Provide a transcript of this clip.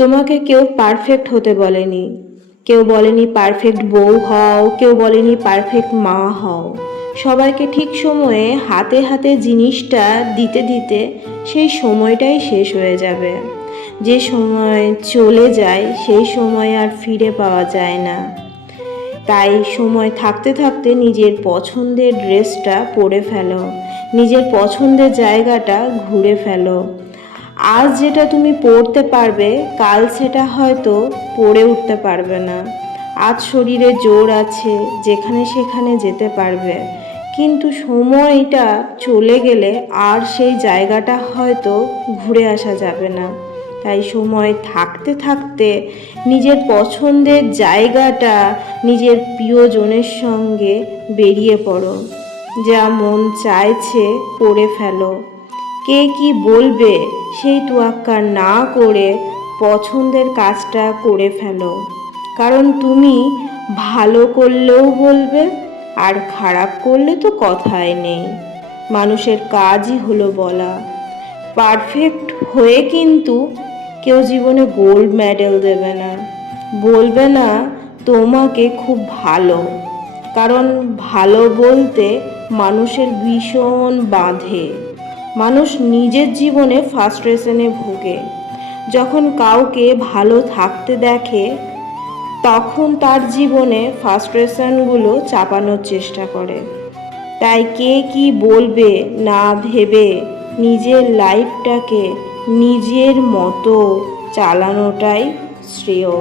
তোমাকে কেউ পারফেক্ট হতে বলেনি, কেউ বলেনি পারফেক্ট বউ হও, কেউ বলেনি পারফেক্ট মা হও। সবাইকে ঠিক সময়ে হাতে হাতে জিনিসটা দিতে দিতে সেই সময়টাই শেষ হয়ে যাবে। যে সময় চলে যায় সেই সময় আর ফিরে পাওয়া যায় না। তাই সময় থাকতে থাকতে নিজের পছন্দের ড্রেসটা পরে ফেলো, নিজের পছন্দের জায়গাটা ঘুরে ফেলো। আজ যেটা তুমি পড়তে পারবে কাল সেটা হয়তো পড়ে উঠতে পারবে না। আজ শরীরে জোর আছে, যেখানে সেখানে যেতে পারবে, কিন্তু সময়টা চলে গেলে আর সেই জায়গাটা হয়তো ঘুরে আসা যাবে না। তাই সময় থাকতে থাকতে নিজের পছন্দের জায়গাটা নিজের প্রিয়জনের সঙ্গে বেরিয়ে পড়ো। যা মন চাইছে করে ফেলো। কে কি বলবে সেই তোয়াক্কা না করে পছন্দের কাজটা করে ফেলো। কারণ তুমি ভালো করলেও বলবে, আর খারাপ করলে তো কথাই নেই। মানুষের কাজই হলো বলা। পারফেক্ট হয়ে কিন্তু কেউ জীবনে গোল্ড মেডেল দেবে না, বলবে না তোমাকে খুব ভালো। কারণ ভালো বলতে মানুষের ভীষণ বাঁধে। মানুষ নিজের জীবনে ফ্রাস্ট্রেশনে ভোগে। যখন কাউকে ভালো থাকতে দেখে তখন তার জীবনে ফ্রাস্ট্রেশনগুলো চাপানোর চেষ্টা করে। তাই কে কি বলবে না ভেবে নিজের লাইফটাকে নিজের মতো চালানোটাই শ্রেয়।